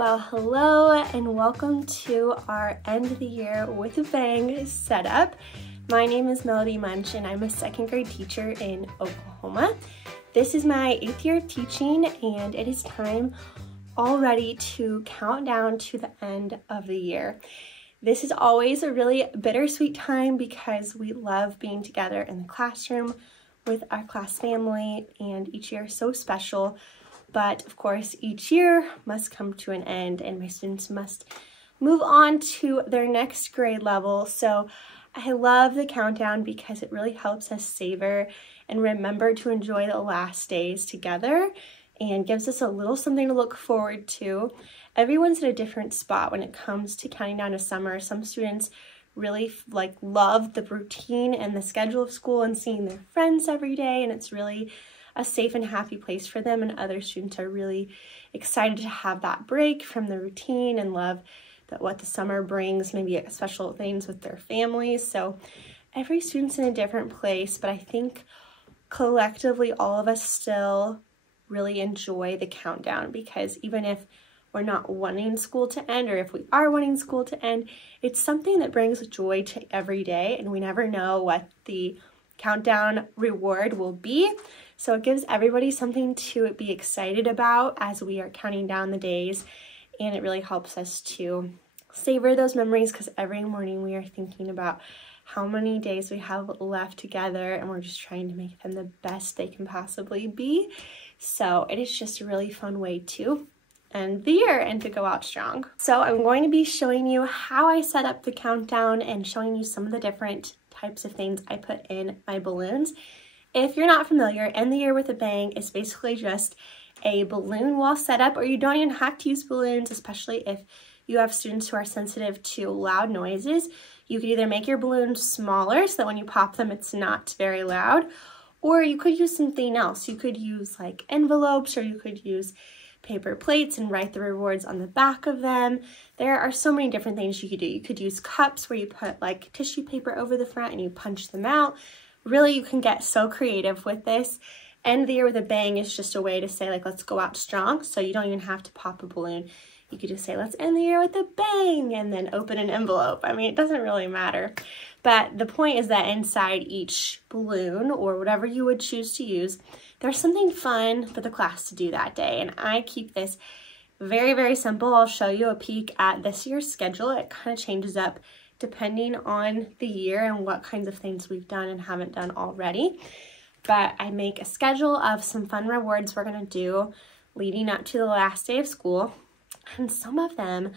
Well, hello and welcome to our end of the year with a bang setup. My name is Melody Munch and I'm a second grade teacher in Oklahoma. This is my 8th year of teaching and it is time already to count down to the end of the year. This is always a really bittersweet time because we love being together in the classroom with our class family, and each year is so special. But of course, each year must come to an end and my students must move on to their next grade level. So I love the countdown because it really helps us savor and remember to enjoy the last days together and gives us a little something to look forward to. Everyone's at a different spot when it comes to counting down to summer. Some students really love the routine and the schedule of school and seeing their friends every day, and it's really a safe and happy place for them, and other students are really excited to have that break from the routine and love that what the summer brings, maybe special things with their families. So every student's in a different place, but I think collectively all of us still really enjoy the countdown, because even if we're not wanting school to end, or if we are wanting school to end, it's something that brings joy to every day, and we never know what the countdown reward will be. So it gives everybody something to be excited about as we are counting down the days, and it really helps us to savor those memories, because every morning we are thinking about how many days we have left together, and we're just trying to make them the best they can possibly be. So it is just a really fun way to end the year and to go out strong. So I'm going to be showing you how I set up the countdown and showing you some of the different types of things I put in my balloons. If you're not familiar, End the Year with a Bang is basically just a balloon wall setup, or you don't even have to use balloons, especially if you have students who are sensitive to loud noises. You could either make your balloons smaller so that when you pop them it's not very loud, or you could use something else. You could use like envelopes, or you could use paper plates and write the rewards on the back of them. There are so many different things you could do. You could use cups where you put like tissue paper over the front and you punch them out. Really, you can get so creative with this. End the Year with a Bang is just a way to say, like, let's go out strong. So you don't even have to pop a balloon. You could just say, let's end the year with a bang, and then open an envelope. I mean, it doesn't really matter. But the point is that inside each balloon, or whatever you would choose to use, there's something fun for the class to do that day. And I keep this very, very simple. I'll show you a peek at this year's schedule. It kind of changes up depending on the year and what kinds of things we've done and haven't done already. But I make a schedule of some fun rewards we're gonna do leading up to the last day of school. And some of them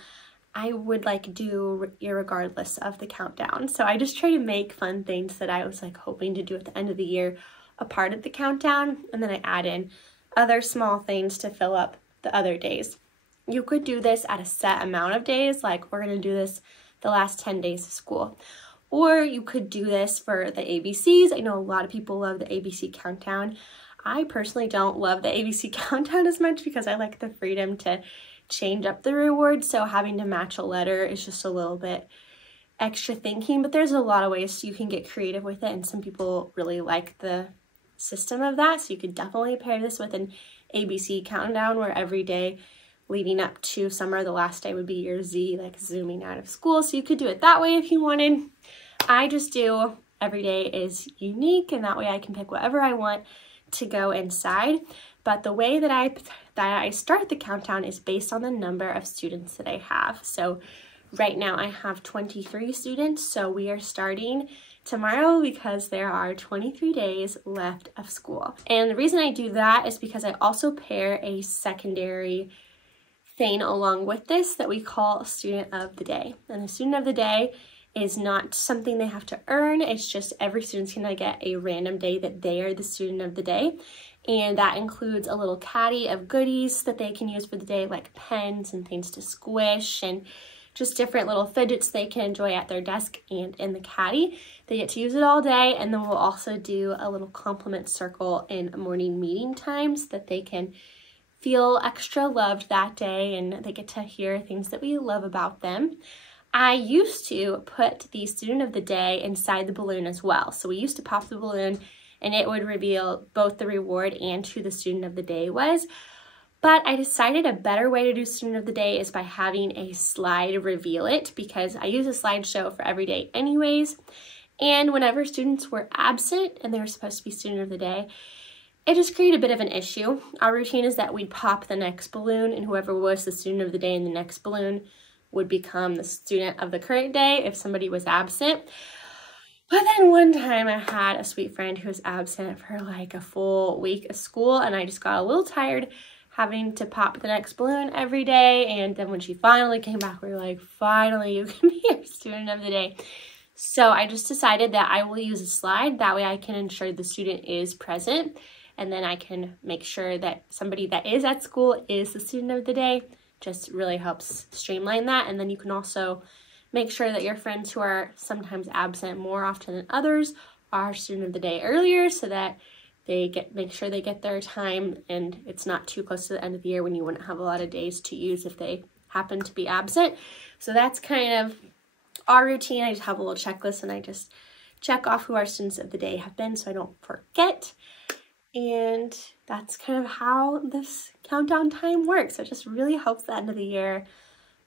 I would do irregardless of the countdown. So I just try to make fun things that I was hoping to do at the end of the year a part of the countdown, and then I add in other small things to fill up the other days. You could do this at a set amount of days, like we're gonna do this the last 10 days of school. Or you could do this for the ABCs. I know a lot of people love the ABC countdown. I personally don't love the ABC countdown as much because I like the freedom to change up the rewards, so having to match a letter is just a little bit extra thinking, but there's a lot of ways you can get creative with it, and some people really like the system of that. So you could definitely pair this with an ABC countdown where every day leading up to summer, the last day would be your Z, like zooming out of school. So you could do it that way if you wanted. I just do every day is unique, and that way I can pick whatever I want to go inside. But the way that I start the countdown is based on the number of students that I have. So right now I have 23 students, so we are starting tomorrow because there are 23 days left of school. And the reason I do that is because I also pair a secondary thing along with this that we call Student of the Day. And the Student of the Day is not something they have to earn. It's just every student's gonna get a random day that they are the Student of the Day. And that includes a little caddy of goodies that they can use for the day, like pens and things to squish and just different little fidgets they can enjoy at their desk and in the caddy. They get to use it all day, and then we'll also do a little compliment circle in morning meeting times that they can feel extra loved that day, and they get to hear things that we love about them. I used to put the Student of the Day inside the balloon as well. So we used to pop the balloon and it would reveal both the reward and who the Student of the Day was. But I decided a better way to do student of the day is by having a slide reveal it, because I use a slideshow for every day anyways. And whenever students were absent and they were supposed to be student of the day, it just created a bit of an issue. Our routine is that we'd pop the next balloon, and whoever was the student of the day in the next balloon would become the student of the current day if somebody was absent. But then one time I had a sweet friend who was absent for like a full week of school, and I just got a little tired having to pop the next balloon every day. And then when she finally came back, we were like, finally, you can be our student of the day. So I just decided that I will use a slide. That way I can ensure the student is present, and then I can make sure that somebody that is at school is the student of the day. Just really helps streamline that. And then you can also make sure that your friends who are sometimes absent more often than others are student of the day earlier, so that they make sure they get their time and it's not too close to the end of the year when you wouldn't have a lot of days to use if they happen to be absent. So that's kind of our routine. I just have a little checklist and I just check off who our students of the day have been so I don't forget. And that's kind of how this countdown time works. It just really helps the end of the year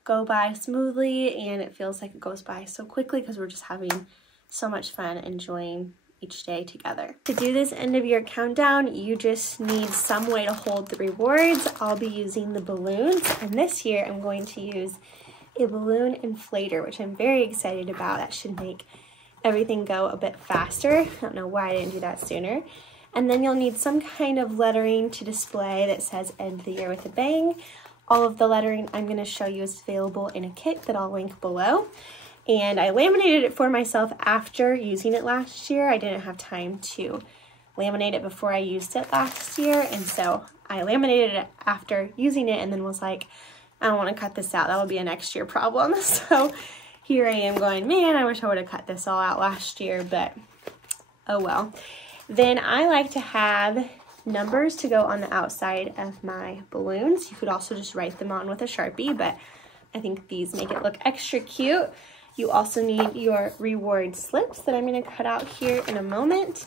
go by smoothly, and it feels like it goes by so quickly because we're just having so much fun enjoying each day together. To do this end of year countdown, you just need some way to hold the rewards. I'll be using the balloons, and this year I'm going to use a balloon inflator, which I'm very excited about. That should make everything go a bit faster. I don't know why I didn't do that sooner. And then you'll need some kind of lettering to display that says end the year with a bang. All of the lettering I'm going to show you is available in a kit that I'll link below. And I laminated it for myself after using it last year. I didn't have time to laminate it before I used it last year, and so I laminated it after using it and then was like, I don't want to cut this out. That will be a next year problem. So here I am going, man, I wish I would have cut this all out last year, but oh well. Then I like to have numbers to go on the outside of my balloons. You could also just write them on with a Sharpie, but I think these make it look extra cute. You also need your reward slips that I'm going to cut out here in a moment.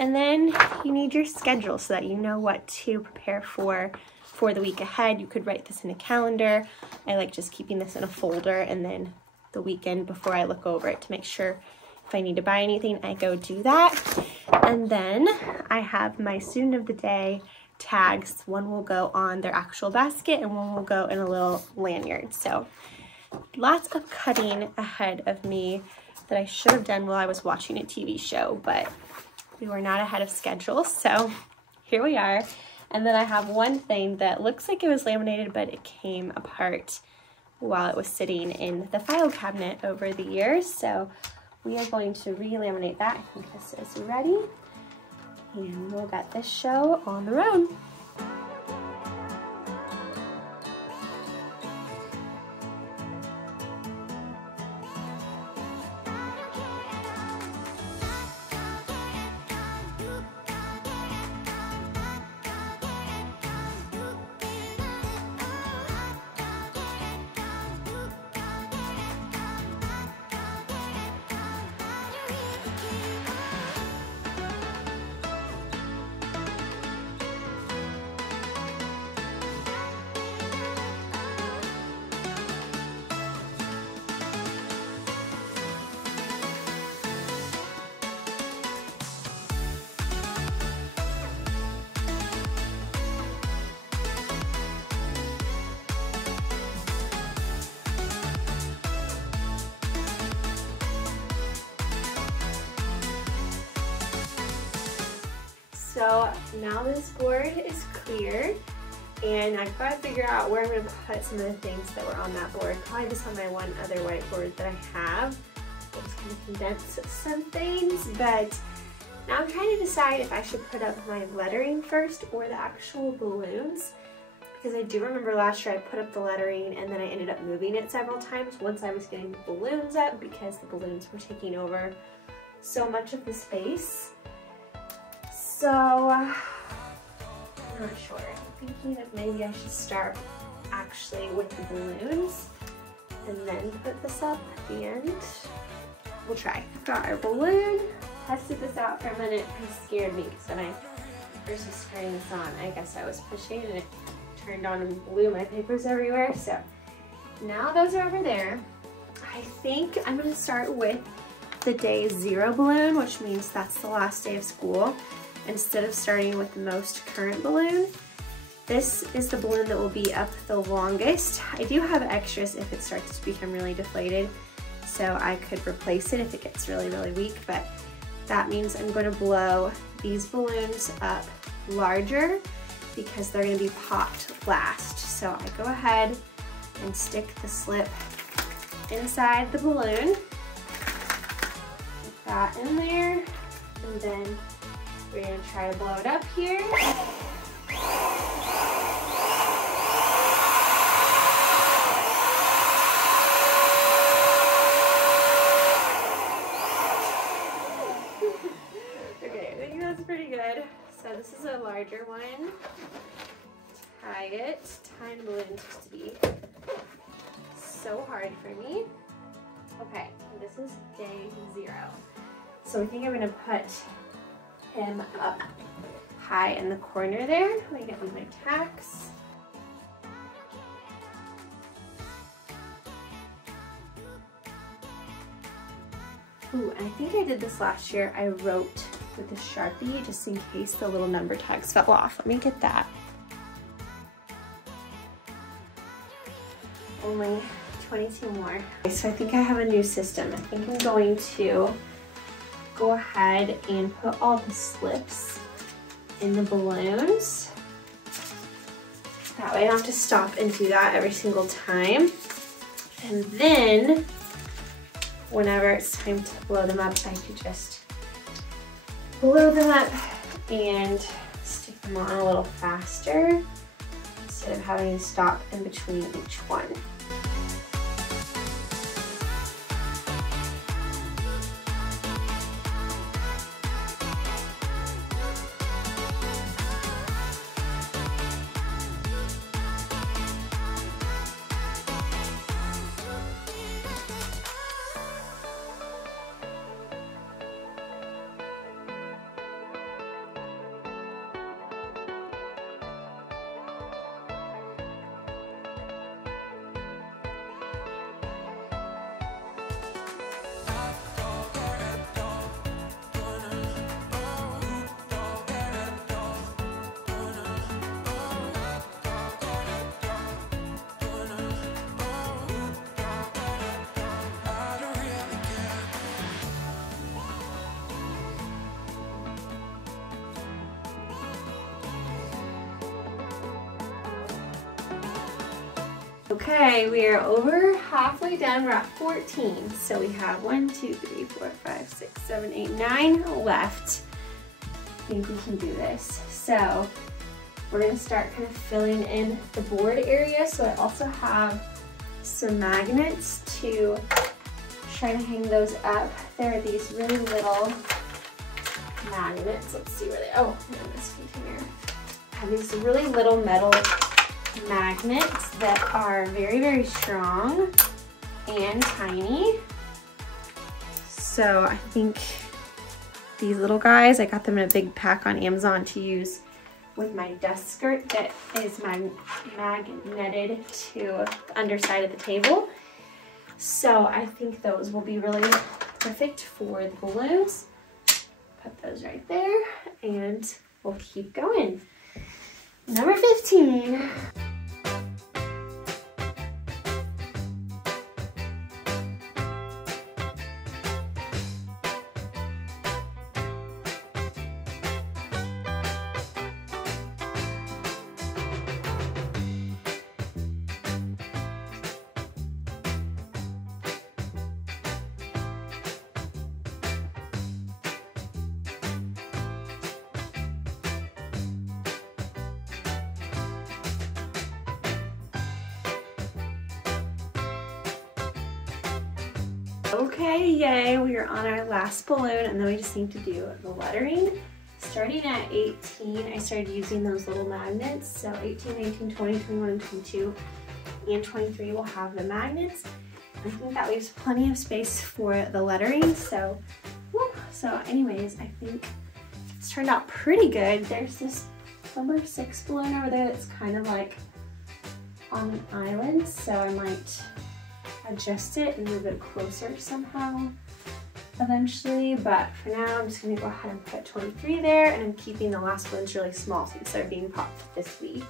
And then you need your schedule so that you know what to prepare for the week ahead. You could write this in a calendar. I like just keeping this in a folder, and then the weekend before I look over it to make sure if I need to buy anything, I go do that. And then I have my student of the day tags. One will go on their actual basket and one will go in a little lanyard. So lots of cutting ahead of me that I should have done while I was watching a TV show, but we were not ahead of schedule, so here we are. And then I have one thing that looks like it was laminated, but it came apart while it was sitting in the file cabinet over the years, so we are going to re-laminate that. I think this is ready, and we'll get this show on the road. So now this board is clear, and I've got to figure out where I'm going to put some of the things that were on that board. Probably just on my one other whiteboard that I have. I'll just kind of condense some things, but now I'm trying to decide if I should put up my lettering first or the actual balloons, because I do remember last year I put up the lettering and then I ended up moving it several times once I was getting the balloons up because the balloons were taking over so much of the space. So, I'm not sure. I'm thinking that maybe I should start actually with the balloons and then put this up at the end. We'll try. Got our balloon. Tested this out for a minute. It scared me because when I first was turning this on, I guess I was pushing and it turned on and blew my papers everywhere. So now those are over there. I think I'm gonna start with the day 0 balloon, which means that's the last day of school, instead of starting with the most current balloon. This is the balloon that will be up the longest. I do have extras if it starts to become really deflated, so I could replace it if it gets really, really weak, but that means I'm going to blow these balloons up larger because they're going to be popped last. So I go ahead and stick the slip inside the balloon. Put that in there, and then we're going to try to blow it up here. Okay, I think that's pretty good. So this is a larger one. Tie it. Tying balloons used to be so hard for me. Okay, this is day 0. So I think I'm gonna put him up high in the corner there. Let me get my tacks. Ooh, and I think I did this last year. I wrote with a Sharpie just in case the little number tags fell off. Let me get that. Only 22 more. Okay, so I think I have a new system. I think I'm going to go ahead and put all the slips in the balloons. That way I don't have to stop and do that every single time. And then whenever it's time to blow them up, I can just blow them up and stick them on a little faster instead of having to stop in between each one. Okay, we are over halfway done. We're at 14. So we have 1, 2, 3, 4, 5, 6, 7, 8, 9 left. I think we can do this. So we're gonna start kind of filling in the board area. So I also have some magnets to try to hang those up. There are these really little magnets. Let's see where they, oh, in this container. I have these really little metal magnets that are very, very strong and tiny. So I think these little guys, I got them in a big pack on Amazon to use with my desk skirt that is magneted to the underside of the table. So I think those will be really perfect for the balloons. Put those right there and we'll keep going. Number 15. Okay, yay, we are on our last balloon, and then we just need to do the lettering. Starting at 18, I started using those little magnets. So 18, 19, 20, 21, and 22, and 23 will have the magnets. I think that leaves plenty of space for the lettering. So anyways, I think it's turned out pretty good. There's this number 6 balloon over there that's kind of like on an island, so I might adjust it and move it closer somehow eventually, but for now I'm just gonna go ahead and put 23 there, and I'm keeping the last ones really small since they're being popped this week.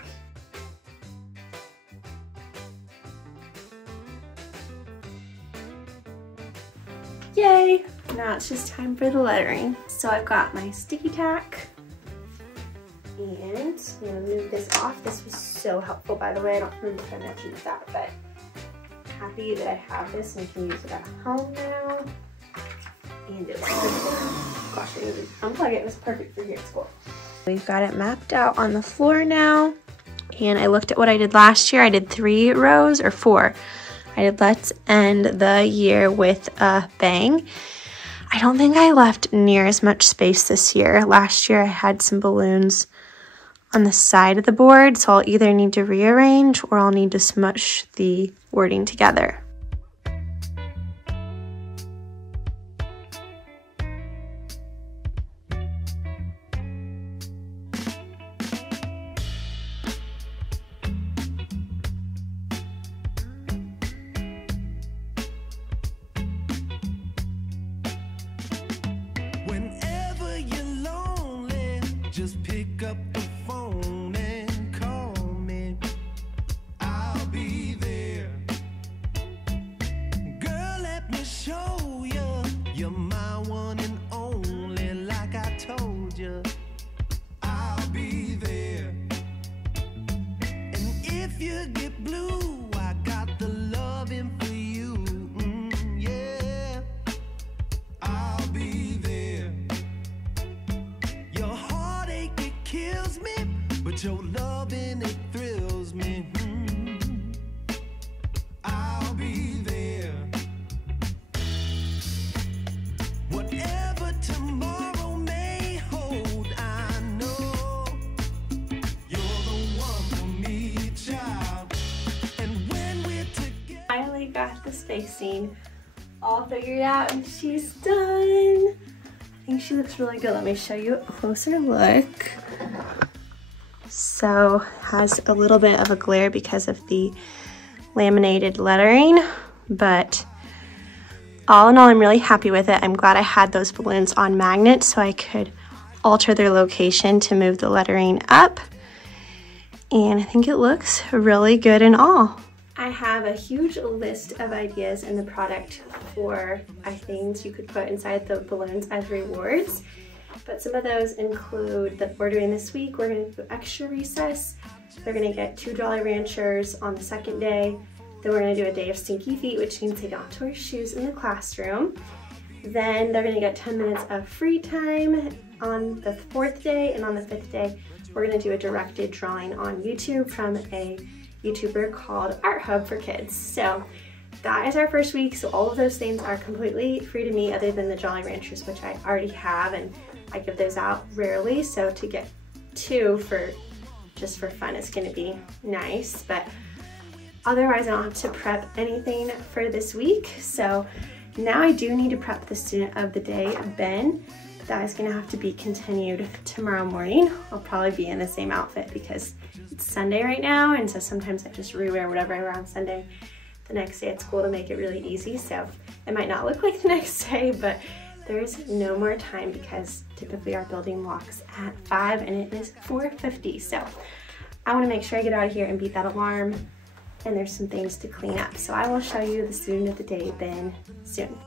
Yay! Now it's just time for the lettering. So I've got my sticky tack, and I'm gonna move this off. This was so helpful, by the way. I don't remember if I mentioned that, but happy that I have this and can use it at home now. And it's perfect. Gosh, I need to unplug it. It was perfect for here at school. We've got it mapped out on the floor now. And I looked at what I did last year. I did 3 rows or 4. I did let's end the year with a bang. I don't think I left near as much space this year. Last year I had some balloons on the side of the board, so I'll either need to rearrange or I'll need to smush the wording together. Whenever you're lonely, just pick up the phone and call me. I'll be there. Girl, let me show you, you're my one and only, like I told you. I'll be there. And if you get blue, I got the loving for you. Yeah, I'll be there. Your heartache, it kills me, but your loving, it thrills me. I'll be there. Whatever tomorrow may hold, I know you're the one for me, child. And when we're together, Finally got the spacing all figured out, and she's done. I think she looks really good. Let me show you a closer look. So has a little bit of a glare because of the laminated lettering, but all in all, I'm really happy with it. I'm glad I had those balloons on magnets so I could alter their location to move the lettering up. And I think it looks really good in all. I have a huge list of ideas in the product for things you could put inside the balloons as rewards. But some of those include that we're doing this week. We're going to do extra recess. They're going to get 2 Jolly Ranchers on the second day. Then we're going to do a day of stinky feet, which means they don't have to wear shoes in the classroom. Then they're going to get 10 minutes of free time on the 4th day, and on the 5th day, we're going to do a directed drawing on YouTube from a YouTuber called Art Hub for Kids. So that is our first week. So all of those things are completely free to me, other than the Jolly Ranchers, which I already have, and I give those out rarely. So to get 2 for just for fun is going to be nice, but otherwise I don't have to prep anything for this week. So now I do need to prep the student of the day, Ben. That is going to have to be continued tomorrow morning. I'll probably be in the same outfit because it's Sunday right now, and so sometimes I just rewear whatever I wear on Sunday the next day at school to make it really easy. So it might not look like the next day, but there's no more time because typically our building locks at 5 and it is 4:50. So I want to make sure I get out of here and beat that alarm, and there's some things to clean up. So I will show you the student of the day, Ben, soon.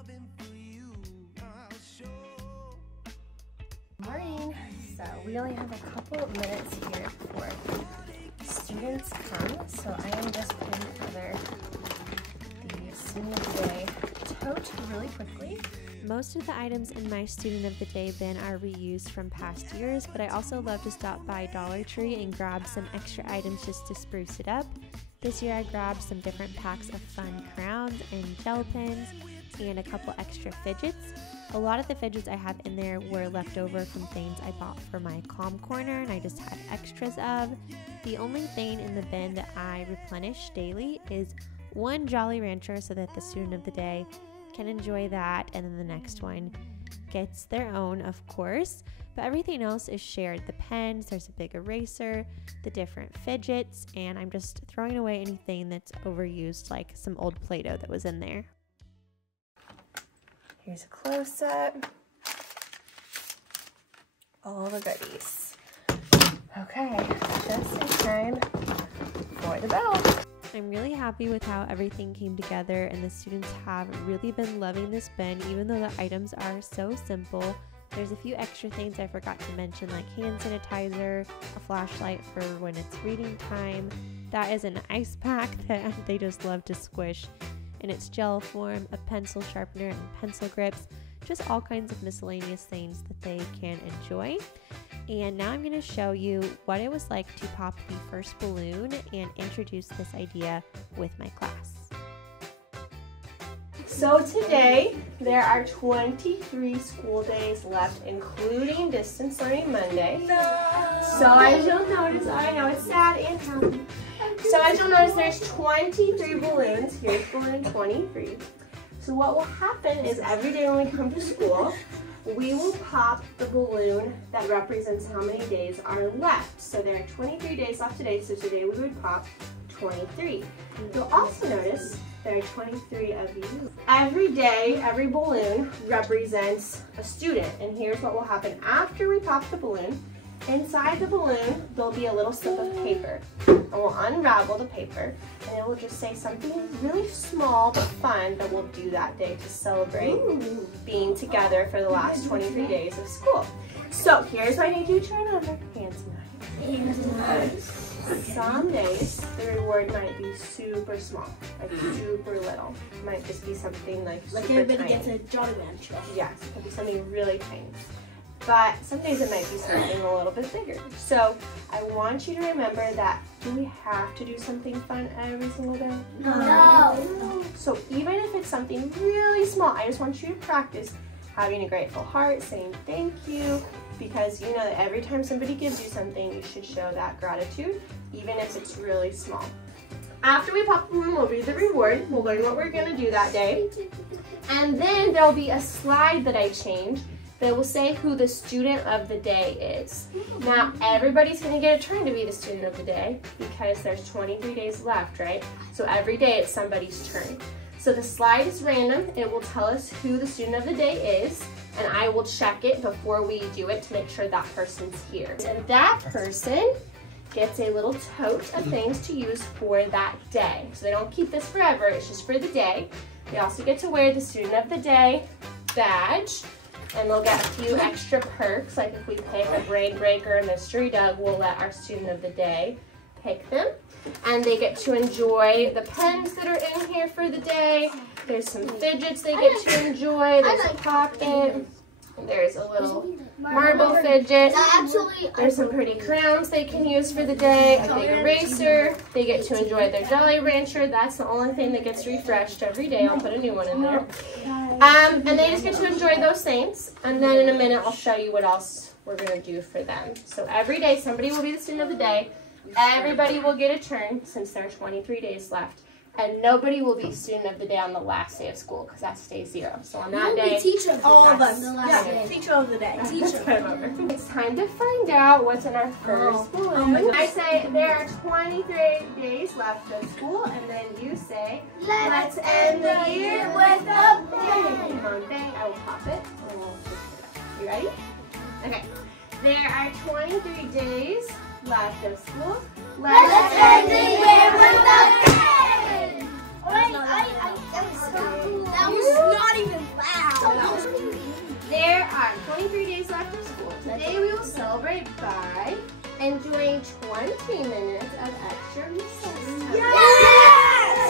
Morning. So we only have a couple of minutes here before students come. So I am just putting together the student of the day tote really quickly. Most of the items in my student of the day bin are reused from past years, but I also love to stop by Dollar Tree and grab some extra items just to spruce it up. This year I grabbed some different packs of fun crowns and gel pens and a couple extra fidgets. A lot of the fidgets I have in there were left over from things I bought for my calm corner and I just had extras of. The only thing in the bin that I replenish daily is 1 Jolly Rancher so that the student of the day can enjoy that, and then the next one gets their own, of course, but everything else is shared. The pens, there's a big eraser, the different fidgets, and I'm just throwing away anything that's overused, like some old Play-Doh that was in there. Here's a close-up. All the goodies. Okay, just in time for the bell. I'm really happy with how everything came together, and the students have really been loving this bin, even though the items are so simple. There's a few extra things I forgot to mention, like hand sanitizer, a flashlight for when it's reading time. That is an ice pack that they just love to squish in its gel form, a pencil sharpener and pencil grips, just all kinds of miscellaneous things that they can enjoy. And now I'm going to show you what it was like to pop the first balloon and introduce this idea with my class. So today, there are 23 school days left, including Distance Learning Monday. No. So as you'll notice, I know it's sad and happy. So as you'll notice, there's 23 balloons. Here's balloon 23. So what will happen is every day when we come to school, we will pop the balloon that represents how many days are left. So there are 23 days left today, so today we would pop 23. You'll also notice there are 23 of you. Every day, every balloon represents a student, and here's what will happen after we pop the balloon. Inside the balloon, there'll be a little slip of paper, and we'll unravel the paper, and it will just say something really small but fun that we'll do that day to celebrate being together for the last 23 days of school. So here's what I need you to remember. Hands tonight. Some days the reward might be super small, like super little. It might just be something like super everybody tiny. gets a Jolly Rancher. Yes, it could be something really tiny. But some days it might be something a little bit bigger. So I want you to remember that, do we have to do something fun every single day? No. So even if it's something really small, I just want you to practice having a grateful heart, saying thank you, because you know that every time somebody gives you something, you should show that gratitude, even if it's really small. After we pop the balloon, we'll read the reward. We'll learn what we're gonna do that day. And then there'll be a slide that I changed that will say who the student of the day is. Now, everybody's gonna get a turn to be the student of the day because there's 23 days left, right? So every day it's somebody's turn. So the slide is random. It will tell us who the student of the day is, and I will check it before we do it to make sure that person's here. And that person gets a little tote of things to use for that day. So they don't keep this forever, it's just for the day. They also get to wear the student of the day badge, and they'll get a few extra perks, like if we pick a Brain Breaker or Mystery Doug, we'll let our student of the day pick them. And they get to enjoy the pens that are in here for the day. There's some fidgets they get to enjoy. There's a pocket. There's a little marble fidget. There's some pretty crowns they can use for the day. A big eraser. They get to enjoy their Jolly Rancher. That's the only thing that gets refreshed every day. I'll put a new one in there. And they just get to enjoy those things. And then in a minute, I'll show you what else we're going to do for them. So every day, somebody will be the student of the day. Everybody will get a turn since there are 23 days left. And nobody will be student of the day on the last day of school because that's day 0. So on that day, Teacher of all of us. Yeah, teacher of the day. It's time to find out what's in our first balloon. I say there are 23 days left of school, and then you say, let's end the year with a bang. On bang, I will pop it. And we'll you ready? Okay. There are 23 days left of school. Let's end the year with a bang. That was not even loud. There are 23 days left of school. Today we will celebrate by enjoying 20 minutes of extra recess. Yes!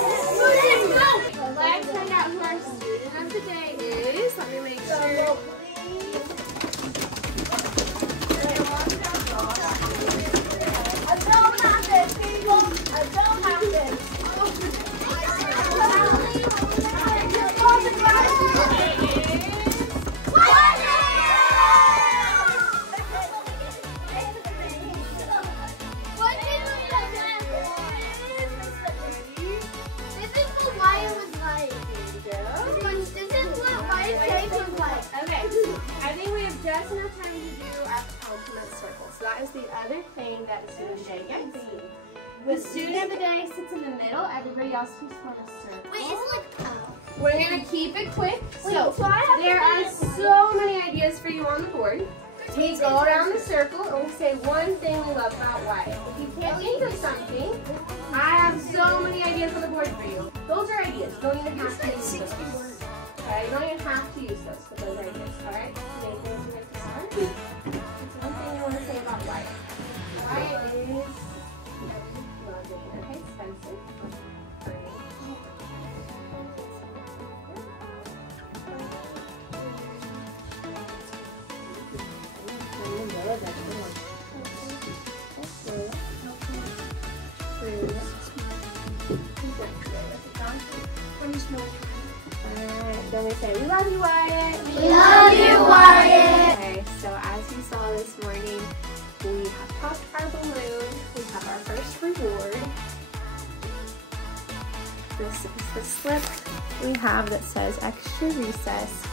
Let's find out who our student of the day is. Let me make sure. I don't have this, people. I don't have this. Okay, us enough time to do our compliment circle. So that is the other thing that the student of the day gets. The student of the day sits in the middle. Everybody else keeps on a circle. Wait, is it like We're gonna keep it quick. Wait, So so I have there to are write so many ideas for you on the board. We go around the circle and we say one thing we love about Wyatt. If you can't think of something, I have so many ideas on the board for you. Those are ideas. You don't even have to use those. Okay, you don't even have to use those, but those are ideas. Alright? Today, would you like to start? What's one thing you want to say about Wyatt? Wyatt is loving. Okay, Spencer. Then we say, we love you, Wyatt. We love you, Wyatt. Okay, so as you saw this morning, we have popped our balloon. We have our first reward. This is the slip we have that says extra recess.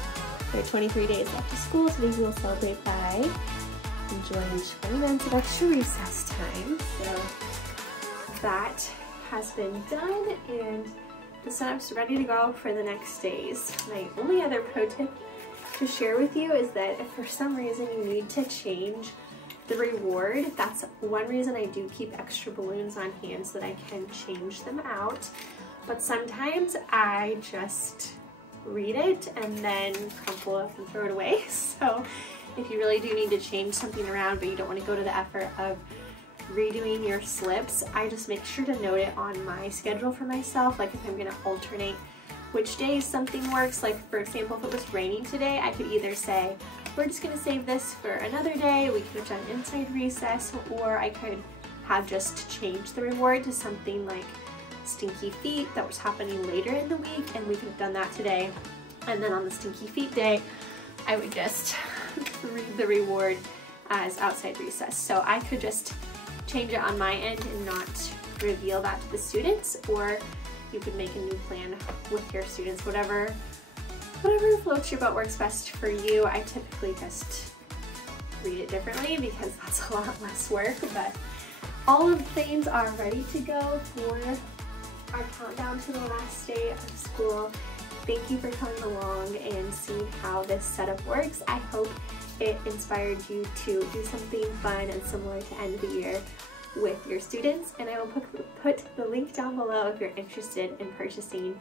There are 23 days left of school. Today we will celebrate by enjoying 20 minutes of extra recess time. So that has been done, and the setup's ready to go for the next days. My only other pro tip to share with you is that if for some reason you need to change the reward, that's one reason I do keep extra balloons on hand so that I can change them out. But sometimes I just read it and then crumple up and throw it away. So if you really do need to change something around but you don't want to go to the effort of redoing your slips, I just make sure to note it on my schedule for myself. Like if I'm going to alternate which days something works, like for example if it was raining today, I could either say we're just going to save this for another day, we could have done inside recess, or I could have just changed the reward to something like stinky feet that was happening later in the week, and we could have done that today, and then on the stinky feet day I would just read the reward as outside recess. So I could just change it on my end and not reveal that to the students, or you could make a new plan with your students, whatever floats your boat works best for you. I typically just read it differently because that's a lot less work, but all of the things are ready to go for our countdown to the last day of school. Thank you for coming along and seeing how this setup works. I hope it inspired you to do something fun and similar to end the year with your students, and I will put the link down below if you're interested in purchasing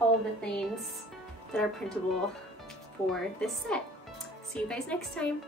all of the things that are printable for this set. See you guys next time.